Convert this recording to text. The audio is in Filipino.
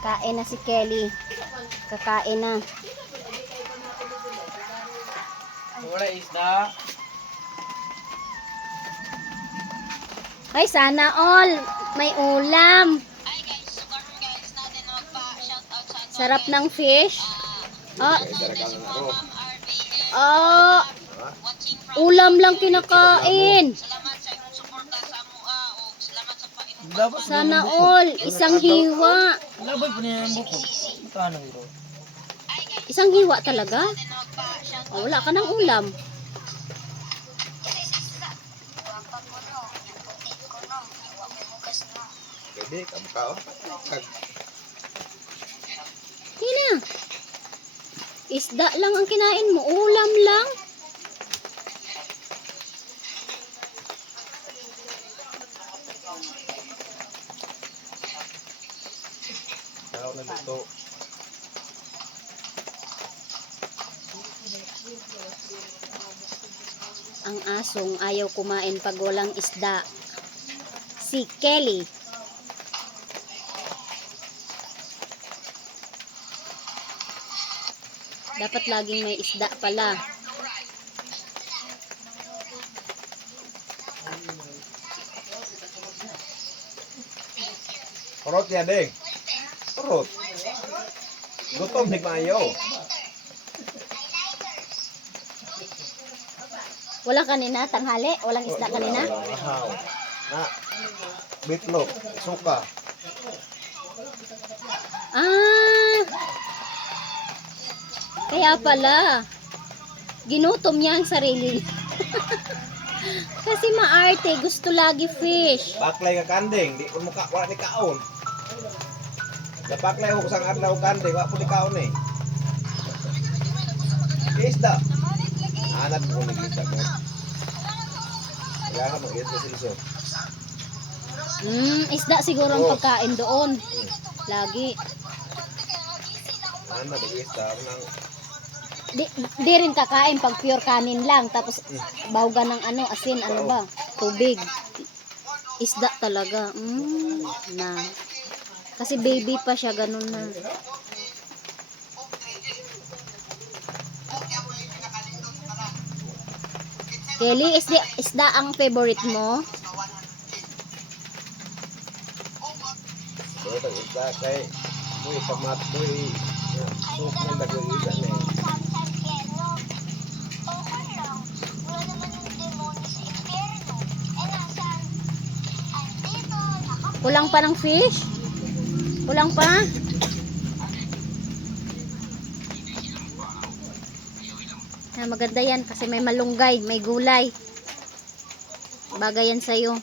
Kain na si Kelly. Kakain na. Wala isda. Ay, sana all. May ulam. Sarap ng fish. Oh. Oh. Ulam lang kinakain. Sana all. Isang hiwa. Labay po niya yung buko. Magkano ito? Isang hiwa talaga? Oh, wala ka ng ulam. Pwede, kamukha. Hina. Isda lang ang kinain mo. Ulam lang. Tao na dito. Ang asong ayaw kumain pag walang isda. Si Kelly. Dapat laging may isda pala. Kurot yan, ding. Kurot. Gutom, di mayo. Wala kanina, tanghali? Walang isda kanina? Mahaw. Na. Bitlog. Suka. Ah! Kaya pala. Ginutom niya ang sarili. Kasi maarte, gusto lagi fish. Baklay ka kanding. Di ko mukha. Wala ni kaon. Baklay ko sang adlaw kanding. Wala po ni kaon eh. Isda. Anak ko nag-isda ko. Kaya ka mag-isda silso. Isda siguro ang pagkain doon. Lagi. Anak nag-isda. Di rin kakain pag pure kanin lang. Tapos bawgan ng ano, asin, ano ba? Tubig. Isda talaga. Na. Kasi baby pa siya, ganun na. Kelly, isda ang favorite mo? So, isda kay muy pamat muy soup ng nag-isda na eh. Kulang pa ng fish? Kulang pa? Maganda yan kasi may malunggay, may gulay. Bagay yan sa'yo.